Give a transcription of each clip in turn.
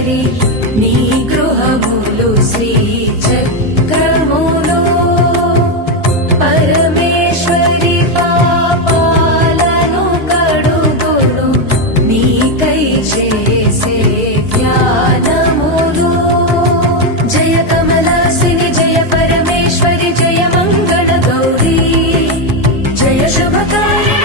పరమేశ్వరి నీ గృహములు శ్రీ చక్రములు పరమేశ్వరి పాపాలను కడుగును నీకై చేసే ధ్యానములు జయ కమలాసిని జయ పరమేశ్వరి జయ మంగళ గౌరీ జయ శుభకారి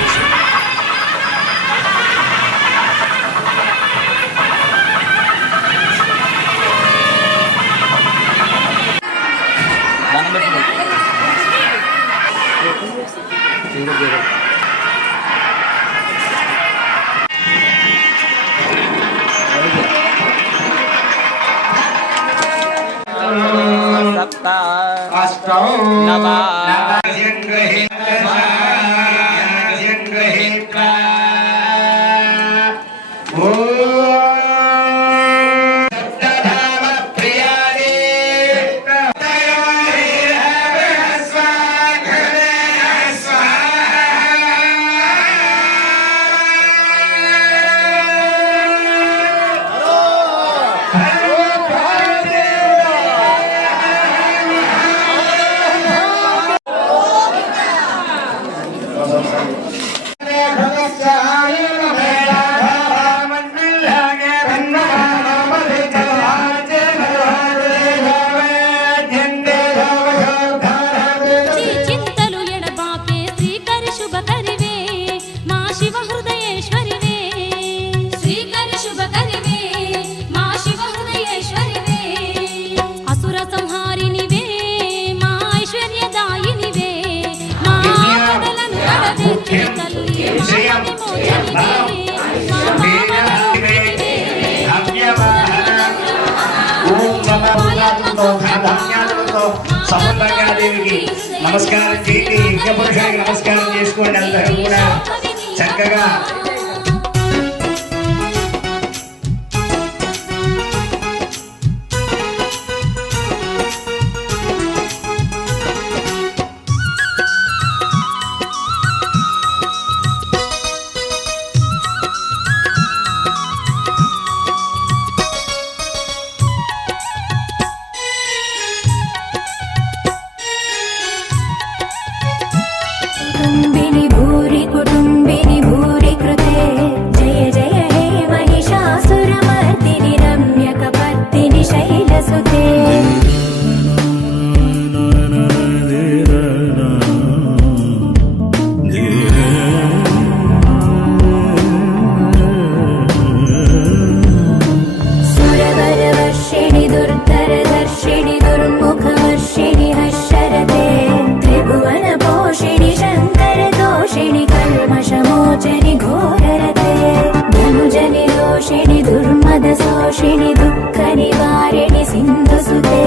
सप्त अष्टौ नव సముద్రదేవికి నమస్కారం చేయండి. యజ్ఞ పురుషుడికి నమస్కారం చేసుకోండి. అందరూ కూడా చక్కగా कुटुम्बिनि भूरि कृते जय जय हे महिषासुरमर्दिनि रम्यकपर्दिनि शैलसुते सुरवरवर्षिणि दुर्धरदर्शिनि दुर्मुखवर्षिणि हर्षरते त्रिभुवनपोषिणि शङ्करदोषिणि कल्मषमोचनि घोररते धनुजनि दोषिणि दुर्मदशोषिणि दुःखनिवारिणि सिन्धुसुते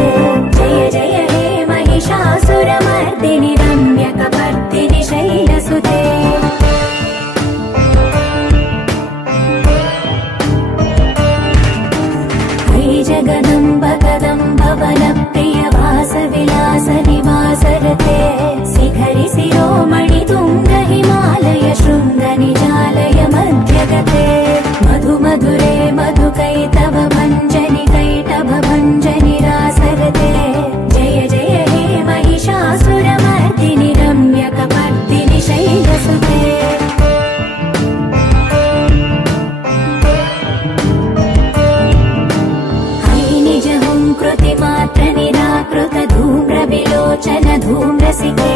जय जय हे महिषासुरमर्दिनि रम्यकपर्दिनि शैलसुते जगदम्ब कदम्ब वनप्रिय वासविलास निवासरते शिखरि शिरोमणि तुङ्ग हिमालय शृङ्ग निजालय मध्यगते मधु मधुरे मधुकैटभ भञ्जनि कैटभ भञ्जनि रासरते जय जय हे महिषासुरमर्दिनि रम्यकपर्दिनि शैलसुते कृतिमात्र निराकृत धूम्रविलोचन धूम्रसिके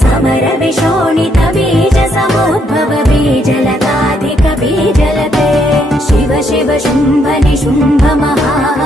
समर विशोणित बीज समुद्भव बीजलताधिक बीजलते शिव शिव शुम्भ निशुम्भ महा